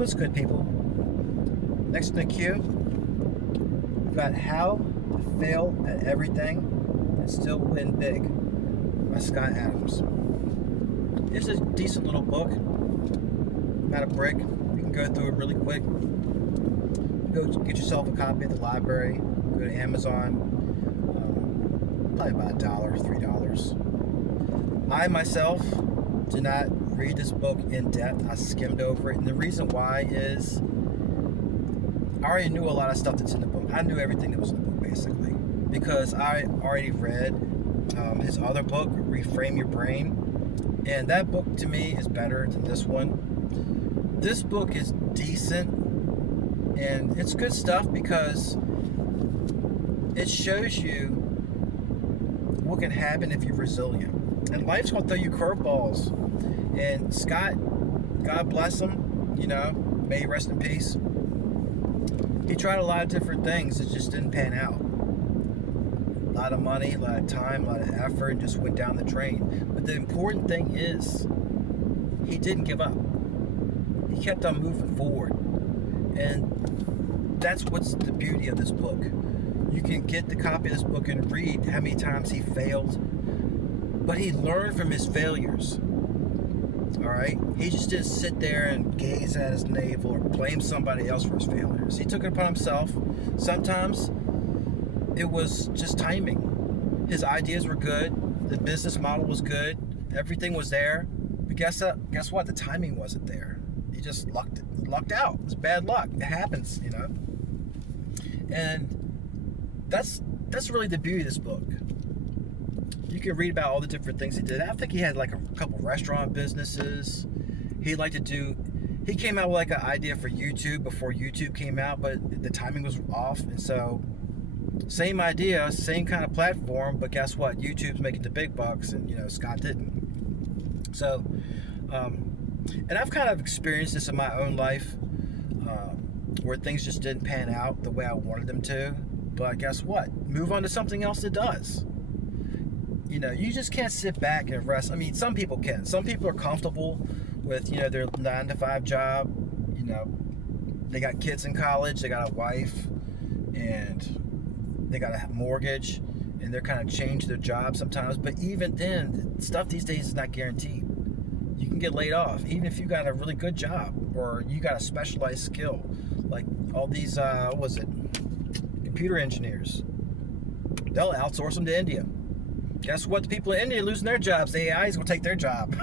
What's good, people? Next in the queue, we've got How to Fail at Everything and Still Win Big by Scott Adams. It's a decent little book, about a brick. You can go through it really quick. Go get yourself a copy at the library, go to Amazon, probably about $1, $3. I myself did not read this book in depth. I skimmed over it, and the reason why is I already knew a lot of stuff that's in the book. I knew everything that was in the book, basically, because I already read his other book, Reframe Your Brain, and that book to me is better than this one. This book is decent, and it's good stuff because it shows you what can happen if you're resilient. And life's going to throw you curveballs. And Scott, God bless him, may he rest in peace. He tried a lot of different things that just didn't pan out. A lot of money, a lot of time, a lot of effort, and just went down the drain. But the important thing is, he didn't give up. He kept on moving forward. And that's what's the beauty of this book. You can get the copy of this book and read how many times he failed. But he learned from his failures. Alright? He just didn't sit there and gaze at his navel or blame somebody else for his failures. He took it upon himself. Sometimes it was just timing. His ideas were good. The business model was good. Everything was there. But guess what? The timing wasn't there. He just lucked out. It's bad luck. It happens, And that's really the beauty of this book. You can read about all the different things he did. I think he had like a couple restaurant businesses. He came out with like an idea for YouTube before YouTube came out, but the timing was off. And so, same idea, same kind of platform, but guess what? YouTube's making the big bucks, and Scott didn't. So, and I've kind of experienced this in my own life, where things just didn't pan out the way I wanted them to. But guess what? Move on to something else that does. You just can't sit back and rest. I mean, some people can. Some people are comfortable with, their 9-to-5 job. They got kids in college, they got a wife, and they got a mortgage, and they're kind of change their job sometimes. But even then, stuff these days is not guaranteed. You can get laid off, even if you got a really good job or you got a specialized skill. Like all these, computer engineers. They'll outsource them to India. Guess what? The people in India are losing their jobs. The AI is going to take their job.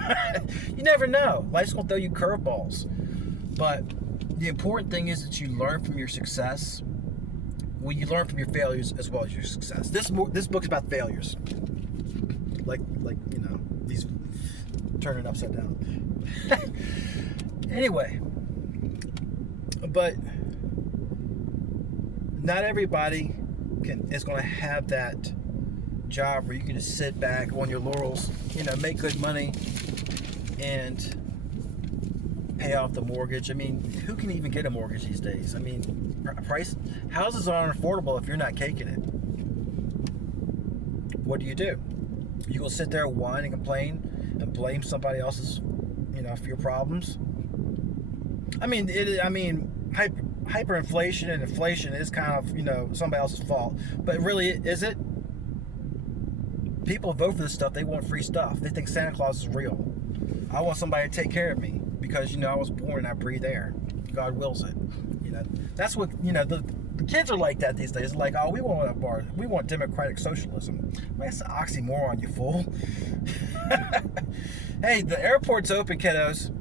You never know. Life's going to throw you curveballs. But the important thing is that you learn from your success. Well, you learn from your failures as well as your success. This book is about failures. Like these turning upside down. Anyway, but not everybody is going to have that job where you can just sit back on your laurels, make good money and pay off the mortgage. I mean, who can even get a mortgage these days? I mean, houses are unaffordable if you're not caking it. What do? You go sit there and whine and complain and blame somebody else's, for your problems. Hyperinflation and inflation is kind of, somebody else's fault. But really, is it? People vote for this stuff. They want free stuff. They think Santa Claus is real. I want somebody to take care of me because, I was born and I breathe air. God wills it. That's what, the kids are like that these days. Like, we want democratic socialism. That's an oxymoron, you fool. Hey, the airport's open, kiddos.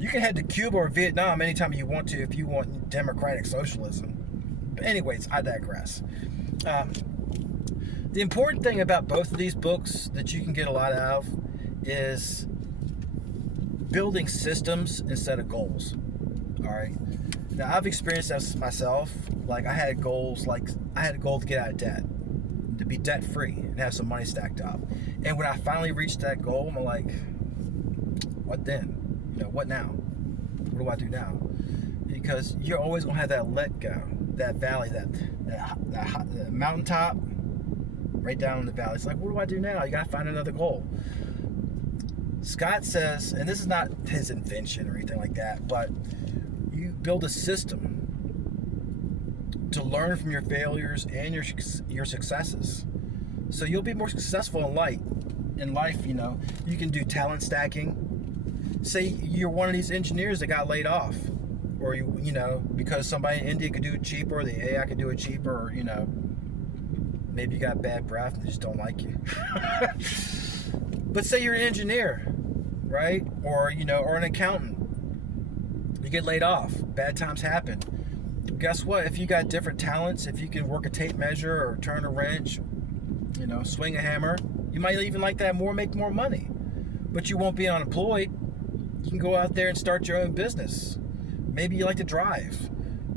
You can head to Cuba or Vietnam anytime you want to if you want democratic socialism. But anyways, I digress. The important thing about both of these books that you can get a lot out of is building systems instead of goals. All right. Now, I've experienced this myself. Like, I had goals. Like, I had a goal to get out of debt, to be debt free, and have some money stacked up. And when I finally reached that goal, I'm like, what then? What now? What do I do now? Because you're always gonna have that let go, that valley, that mountaintop. Right down in the valley. It's like, what do I do now? You gotta find another goal. Scott says, and this is not his invention or anything like that, but you build a system to learn from your failures and your successes. So you'll be more successful in life. You can do talent stacking. Say you're one of these engineers that got laid off, or because somebody in India could do it cheaper, or the AI could do it cheaper, or maybe you got bad breath and they just don't like you. But say you're an engineer, right? Or an accountant. You get laid off. Bad times happen. Guess what? If you got different talents, if you can work a tape measure or turn a wrench, swing a hammer, you might even like that more, make more money. But you won't be unemployed. You can go out there and start your own business. Maybe you like to drive.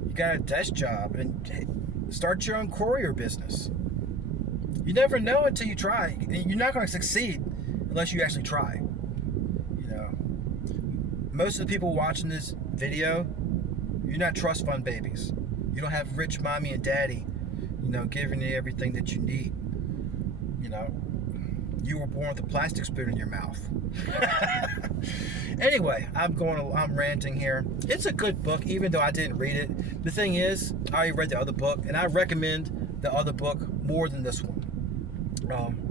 You got a desk job and start your own courier business. You never know until you try. You're not going to succeed unless you actually try. Most of the people watching this video, you're not trust fund babies. You don't have rich mommy and daddy, giving you everything that you need. You were born with a plastic spoon in your mouth. Anyway, I'm ranting here. It's a good book, even though I didn't read it. The thing is, I already read the other book, and I recommend the other book more than this one.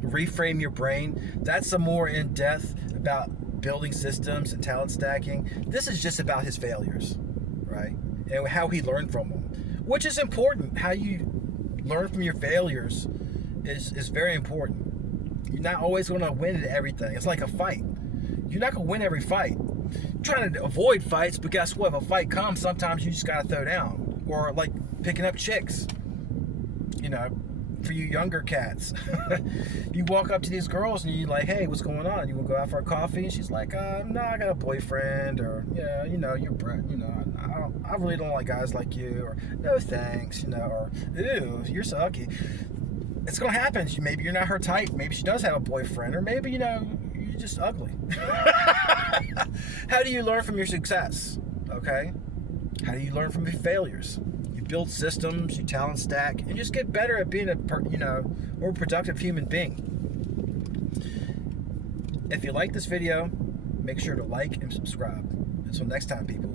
Reframe Your Brain. That's some more in depth about building systems and talent stacking. This is just about his failures, right? And how he learned from them, which is important. How you learn from your failures is very important. You're not always going to win at everything. It's like a fight. You're not going to win every fight. You're trying to avoid fights, but guess what? If a fight comes, sometimes you just got to throw down. Or like picking up chicks. For you younger cats. You walk up to these girls and you're like, hey, what's going on? You want to go out for a coffee? And she's like, no, I got a boyfriend. Or, yeah, you're I really don't like guys like you. Or, no thanks. Or, ew, you're sucky. It's going to happen. Maybe you're not her type. Maybe she does have a boyfriend. Or maybe, you're just ugly. How do you learn from your success? Okay? How do you learn from your failures? You build systems, you talent stack, and just get better at being a more productive human being. If you like this video, make sure to like and subscribe. Until next time, people.